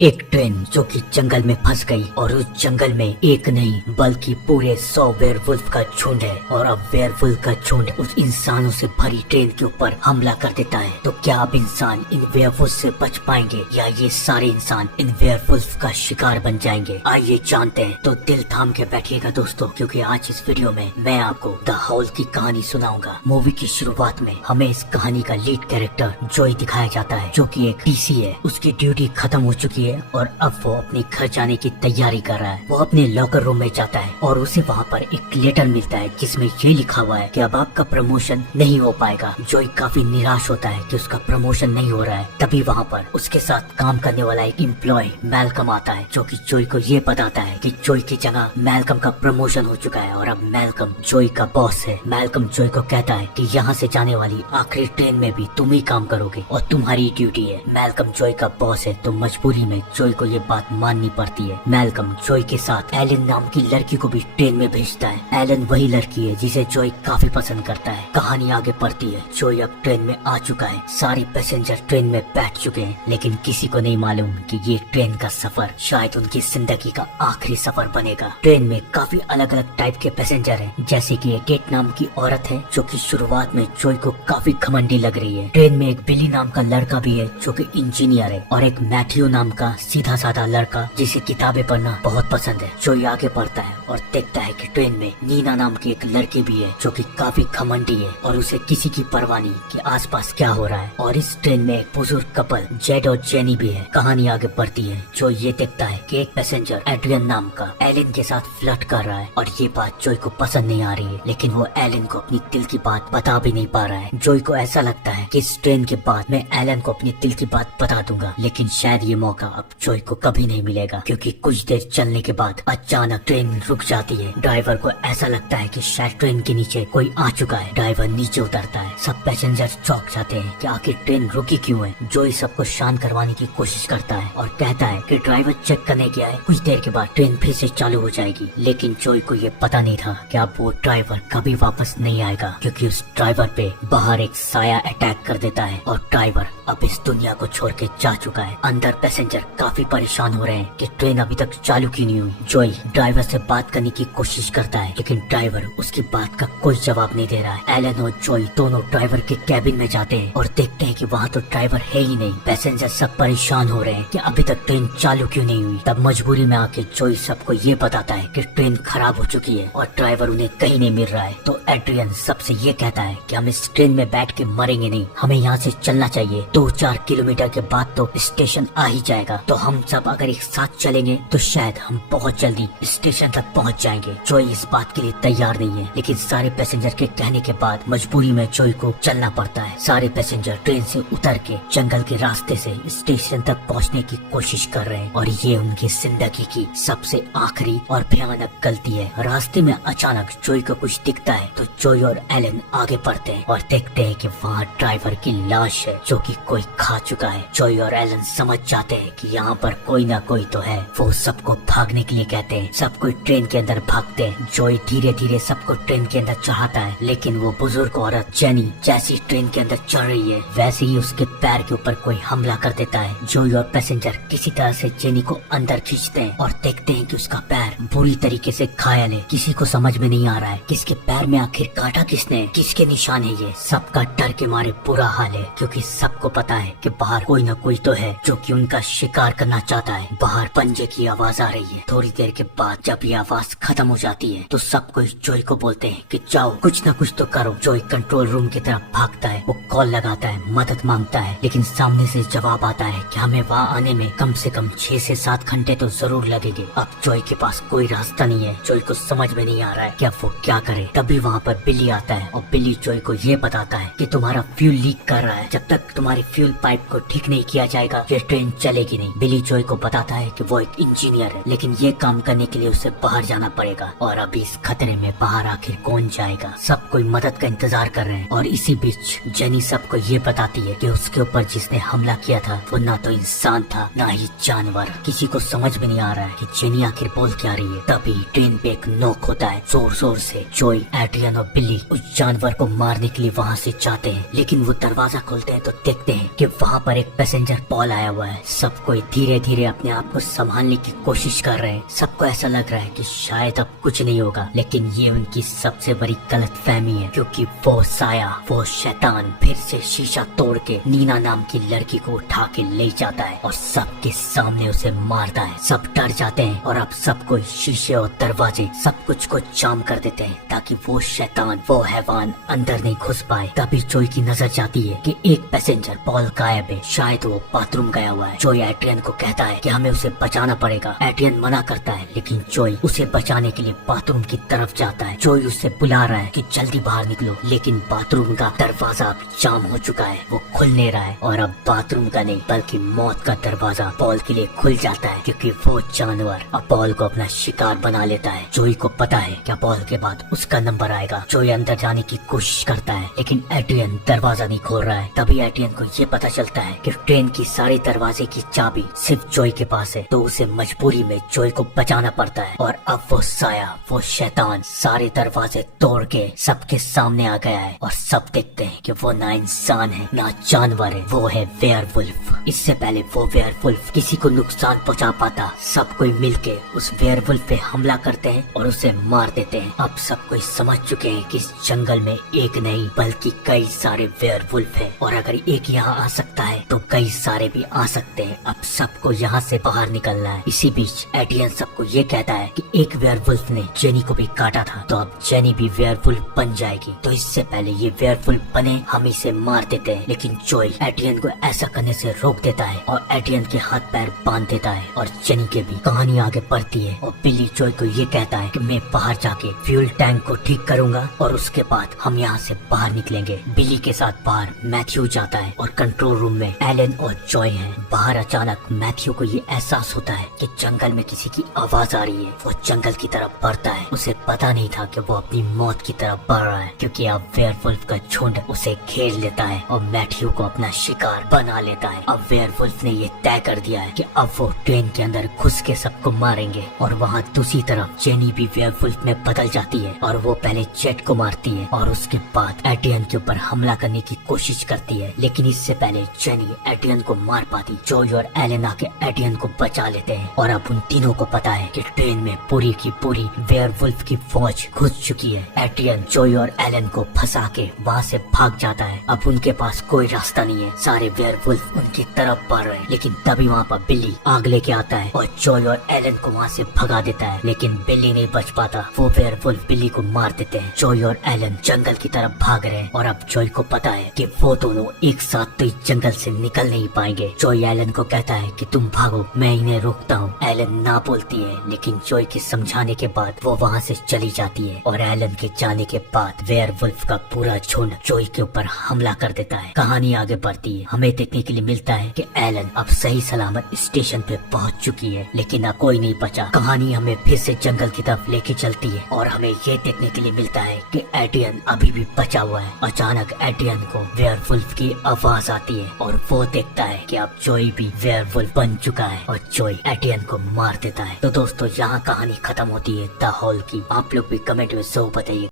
एक ट्रेन जो कि जंगल में फंस गई और उस जंगल में एक नहीं बल्कि पूरे 100 वेयरवुल्फ का झुंड है और अब वेयरवुल्फ का झुंड उस इंसानों से भरी ट्रेन के ऊपर हमला कर देता है। तो क्या अब इंसान इन वेयरवुल्फ से बच पाएंगे या ये सारे इंसान इन वेयरवुल्फ का शिकार बन जाएंगे? आइए जानते हैं। तो दिल थाम के बैठिएगा दोस्तों, क्योंकि आज इस वीडियो में मैं आपको द हाउल की कहानी सुनाऊंगा। मूवी की शुरुआत में हमें इस कहानी का लीड कैरेक्टर जॉय दिखाया जाता है, जो कि एक टीसी है। उसकी ड्यूटी खत्म हो चुकी है और अब वो अपने घर जाने की तैयारी कर रहा है। वो अपने लॉकर रूम में जाता है और उसे वहाँ पर एक लेटर मिलता है जिसमें ये लिखा हुआ है कि अब आपका प्रमोशन नहीं हो पाएगा। जॉय काफी निराश होता है कि उसका प्रमोशन नहीं हो रहा है। तभी वहाँ पर उसके साथ काम करने वाला एक एम्प्लॉय मैल्कम आता है, जो कि जॉय को ये बताता है कि जॉय की जगह मैल्कम का प्रमोशन हो चुका है और अब मैल्कम जॉय का बॉस है। मैल्कम जॉय को कहता है कि यहाँ से जाने वाली आखिरी ट्रेन में भी तुम ही काम करोगे और तुम्हारी ड्यूटी है। मैल्कम जॉय का बॉस है तो मजबूरी में जॉय को ये बात माननी पड़ती है। मैल्कम जॉय के साथ एलन नाम की लड़की को भी ट्रेन में भेजता है। एलन वही लड़की है जिसे जॉय काफी पसंद करता है। कहानी आगे बढ़ती है। जॉय अब ट्रेन में आ चुका है। सारे पैसेंजर ट्रेन में बैठ चुके हैं, लेकिन किसी को नहीं मालूम कि ये ट्रेन का सफर शायद उनकी जिंदगी का आखिरी सफर बनेगा। ट्रेन में काफी अलग अलग टाइप के पैसेंजर हैं, जैसे कि एक केट नाम की औरत है जो कि शुरुआत में जॉय को काफी घमंडी लग रही है। ट्रेन में एक बिली नाम का लड़का भी है जो कि इंजीनियर है, और एक मैथ्यू नाम का सीधा साधा लड़का जिसे किताबें पढ़ना बहुत पसंद है। जॉय आगे बढ़ता है और देखता है कि ट्रेन में नीना नाम की एक लड़की भी है जो कि काफी घमंडी है और उसे किसी की परवाह नहीं कि आसपास क्या हो रहा है। और इस ट्रेन में एक बुजुर्ग कपल जेड और जेनी भी है। कहानी आगे बढ़ती है। जो ये देखता है कि एक पैसेंजर एड्रियन नाम का एलन के साथ फ्लर्ट कर रहा है और ये बात जॉय को पसंद नहीं आ रही है, लेकिन वो एलन को अपनी दिल की बात बता भी नहीं पा रहा है। जॉय को ऐसा लगता है कि इस ट्रेन के बाद मैं एलन को अपनी दिल की बात बता दूंगा, लेकिन शायद ये मौका अब जॉय को कभी नहीं मिलेगा, क्योंकि कुछ देर चलने के बाद अचानक ट्रेन रुक जाती है। ड्राइवर को ऐसा लगता है कि शायद ट्रेन के नीचे कोई आ चुका है। ड्राइवर नीचे उतरता है। सब पैसेंजर चौंक जाते हैं कि आखिर ट्रेन रुकी क्यों है। जॉय सबको शांत करवाने की कोशिश करता है और कहता है कि ड्राइवर चेक करने गया है, कुछ देर के बाद ट्रेन फिर से चालू हो जाएगी। लेकिन जॉय को ये पता नहीं था कि अब वो ड्राइवर कभी वापस नहीं आएगा, क्योंकि उस ड्राइवर पे बाहर एक साया अटैक कर देता है और ड्राइवर अब इस दुनिया को छोड़ के जा चुका है। अंदर पैसेंजर काफी परेशान हो रहे हैं कि ट्रेन अभी तक चालू क्यों नहीं हुई। जॉय ड्राइवर से बात करने की कोशिश करता है, लेकिन ड्राइवर उसकी बात का कोई जवाब नहीं दे रहा है। एलन और जॉय दोनों ड्राइवर के कैबिन में जाते हैं और देखते हैं कि वहाँ तो ड्राइवर है ही नहीं। पैसेंजर सब परेशान हो रहे हैं कि अभी तक ट्रेन चालू क्यों नहीं हुई। तब मजबूरी में आके जॉय सबको ये बताता है कि ट्रेन खराब हो चुकी है और ड्राइवर उन्हें कहीं नहीं मिल रहा है। तो एड्रियन सबसे ये कहता है कि हम इस ट्रेन में बैठ के मरेंगे नहीं, हमें यहाँ से चलना चाहिए। 2-4 किलोमीटर के बाद तो स्टेशन आ ही जाएगा, तो हम सब अगर एक साथ चलेंगे तो शायद हम बहुत जल्दी स्टेशन तक पहुँच जाएंगे। जॉय इस बात के लिए तैयार नहीं है, लेकिन सारे पैसेंजर के कहने के बाद मजबूरी में जॉय को चलना पड़ता है। सारे पैसेंजर ट्रेन से उतर के जंगल के रास्ते से स्टेशन तक पहुँचने की कोशिश कर रहे हैं, और ये उनकी जिंदगी की सबसे आखिरी और भयानक गलती है। रास्ते में अचानक जॉय को कुछ दिखता है, तो जॉय और एलन आगे बढ़ते हैं और देखते हैं कि वहाँ ड्राइवर की लाश है जो कि कोई खा चुका है। जॉय और एलन समझ जाते हैं कि यहाँ पर कोई ना कोई तो है। वो सबको भागने के लिए कहते हैं। सब कोई ट्रेन के अंदर भागते हैं। जॉय धीरे धीरे सबको ट्रेन के अंदर चढ़ाता है, लेकिन वो बुजुर्ग औरत जेनी जैसी ट्रेन के अंदर चढ़ रही है, वैसे ही उसके पैर के ऊपर कोई हमला कर देता है। जॉय और पैसेंजर किसी तरह से जेनी को अंदर खींचते हैं और देखते हैं कि उसका पैर बुरी तरीके से घायल है। किसी को समझ में नहीं आ रहा है किसके पैर में आखिर काटा किसने, किसके निशान है। ये सबका डर के मारे बुरा हाल है, क्योंकि सबको पता है कि बाहर कोई ना कोई तो है जो कि उनका शिकार करना चाहता है। बाहर पंजे की आवाज आ रही है। थोड़ी देर के बाद जब ये आवाज खत्म हो जाती है तो सब कोई जॉय को बोलते हैं कि जाओ कुछ ना कुछ तो करो। जॉय कंट्रोल रूम की तरफ भागता है। वो कॉल लगाता है, मदद मांगता है, लेकिन सामने से जवाब आता है कि हमें वहाँ आने में कम से कम 6 से 7 घंटे तो जरूर लगेंगे। अब जॉय के पास कोई रास्ता नहीं है। जॉय को समझ में नहीं आ रहा है कि अब वो क्या करे। तभी वहाँ पर बिली आता है और बिली जॉय को ये बताता है कि तुम्हारा फ्यूल लीक कर रहा है, जब तक तुम्हारी फ्यूल पाइप को ठीक नहीं किया जाएगा ये ट्रेन चलेगी नहीं। बिली जॉय को बताता है कि वो एक इंजीनियर है, लेकिन ये काम करने के लिए उसे बाहर जाना पड़ेगा, और अभी इस खतरे में बाहर आखिर कौन जाएगा। सब कोई मदद का इंतजार कर रहे हैं। और इसी बीच जेनी सबको ये बताती है कि उसके ऊपर जिसने हमला किया था वो ना तो इंसान था ना ही जानवर। किसी को समझ में नहीं आ रहा है कि जेनी आखिर बोल क्या रही है। तभी ट्रेन पे एक नॉक होता है जोर जोर से। जॉय, एड्रियन और बिली उस जानवर को मारने के लिए वहाँ से जाते हैं, लेकिन वो दरवाजा खोलते हैं तो देखते हैं कि वहाँ पर एक पैसेंजर पॉल आया हुआ है। सब कोई धीरे धीरे अपने आप को संभालने की कोशिश कर रहे हैं। सबको ऐसा लग रहा है कि शायद अब कुछ नहीं होगा, लेकिन ये उनकी सबसे बड़ी गलतफहमी है, क्योंकि वो साया, वो शैतान फिर से शीशा तोड़ के नीना नाम की लड़की को उठा के ले जाता है और सबके सामने उसे मारता है। सब डर जाते हैं और अब सब कोई शीशे और दरवाजे सब कुछ को जाम कर देते हैं ताकि वो शैतान, वो हैवान अंदर नहीं घुस पाए। तभी जोई की नजर जाती है कि एक पैसेंजर पॉल गायब है, शायद वो बाथरूम गया हुआ है। जोई एड्रियन को कहता है कि हमें उसे बचाना पड़ेगा। एड्रियन मना करता है, लेकिन जोई उसे बचाने के लिए बाथरूम की तरफ जाता है। जोई उससे बुला रहा है कि जल्दी बाहर निकलो, लेकिन बाथरूम का दरवाजा अब जाम हो चुका है, वो खुल नहीं रहा है। और अब बाथरूम का नहीं बल्कि मौत का दरवाजा पॉल के लिए खुल जाता है, क्योंकि वो जानवर अब पॉल को अपना शिकार बना लेता है। जोई को पता है क्या पॉल के बाद उसका नंबर आएगा। जोई अंदर जाने की कोशिश करता है, लेकिन एड्रियन दरवाजा नहीं खोल रहा है। तभी एड्रियन को ये पता चलता है कि ट्रेन की सारे दरवाजे की चाबी सिर्फ जोई के पास है, तो उसे मजबूरी में जोई को बचाना पड़ता है। और अब वो साया, वो शैतान सारे दरवाजे तोड़ के सबके सामने आ गया है और सब देखते हैं कि वो ना इंसान है ना जानवर है, वो है वेयरवुल्फ। इससे पहले वो वेयरवुल्फ किसी को नुकसान पहुंचा पाता, सब कोई मिलके उस वेयरवुल्फ पे हमला करते हैं और उसे मार देते हैं। अब सब कोई समझ चुके हैं कि इस जंगल में एक नहीं बल्कि कई सारे वेयरवुल्फ हैं, और अगर एक यहाँ आ सकता है तो कई सारे भी आ सकते हैं। अब सबको यहाँ से बाहर निकलना है। इसी बीच एड्रियन सबको ये कहता है कि एक वेयरवुल्फ ने जेनी को भी काटा था, तो अब जेनी भी वेयरवुल्फ बन जाएगी। तो इससे पहले ये वेयरवुल्फ बने हम इसे मार देते हैं, लेकिन जोई एड्रियन को ऐसा करने से रोक देता है और एड्रियन के हाथ पैर बांध देता है और जेनी के भी। कहानी आगे बढ़ती है और बिली जोई को ये कहता है कि मैं बाहर जाके फ्यूल टैंक को ठीक करूंगा और उसके बाद हम यहाँ से बाहर निकलेंगे। बिली के साथ बाहर मैथ्यू जाता है और कंट्रोल रूम में एलन और जॉय हैं। बाहर अचानक मैथ्यू को ये एहसास होता है कि जंगल में किसी की आवाज आ रही है। वो जंगल की तरफ बढ़ता है। उसे पता नहीं था कि वो अपनी मौत की तरफ बढ़ रहा है, क्योंकि अब वेयरवुल्फ का झुंड उसे घेर लेता है और मैथ्यू को अपना शिकार बना लेता है। अब वेयरवुल्फ ने ये तय कर दिया है कि अब वो ट्रेन के अंदर घुस के सबको मारेंगे। और वहाँ दूसरी तरफ जेनी भी वेयरवुल्फ में बदल जाती है और वो पहले जेट को मारती है और उसके बाद एड्रियन के ऊपर हमला करने की कोशिश करती है, लेकिन इससे पहले जेनी एड्रियन को मार पाती। जोई और एलन आके एड्रियन को बचा लेते हैं और अब उन तीनों को पता है कि ट्रेन में पूरी की पूरी वेयरवुल्फ की फौज घुस चुकी है। एड्रियन जोई और एलन को फंसा के वहाँ से भाग जाता है। अब उनके पास कोई रास्ता नहीं है, सारे वेयरवुल्फ उनकी तरफ बढ़ रहे हैं। लेकिन तभी वहाँ पर बिल्ली आग लेके आता है और जोई और एलन को वहाँ से भगा देता है, लेकिन बिल्ली नहीं बच पाता। वो वेयरवुल्फ बिल्ली को मार देते हैं। जोई और एलन जंगल की तरफ भाग रहे हैं और अब जोई को पता है कि वो दोनों एक साथ तो इस जंगल से निकल नहीं पाएंगे। जोई एलन को कहता है कि तुम भागो, मैं इन्हें रोकता हूँ। एलन ना बोलती है, लेकिन जोई के समझाने के बाद वो वहाँ से चली जाती है और एलन के जाने के बाद वेयरवुल्फ का पूरा झुंड जोई के ऊपर हमला कर देता है। कहानी आगे बढ़ती है। हमें देखने के लिए मिलता है कि एलन अब सही सलामत स्टेशन पे पहुंच चुकी है, लेकिन अब कोई नहीं बचा। कहानी हमें फिर से जंगल की तरफ लेके चलती है और हमें ये देखने के लिए मिलता है कि एड्रियन अभी भी बचा हुआ है। अचानक एड्रियन को वेयरवुल्फ की आवाज आती है और वो देखता है कि अब जोई भी वेयरवुल्फ बन चुका है और जोई एड्रियन को मार देता है। तो दोस्तों, यहाँ कहानी खत्म होती है द हॉल की। आप लोग भी कमेंट में जरूर बताइए।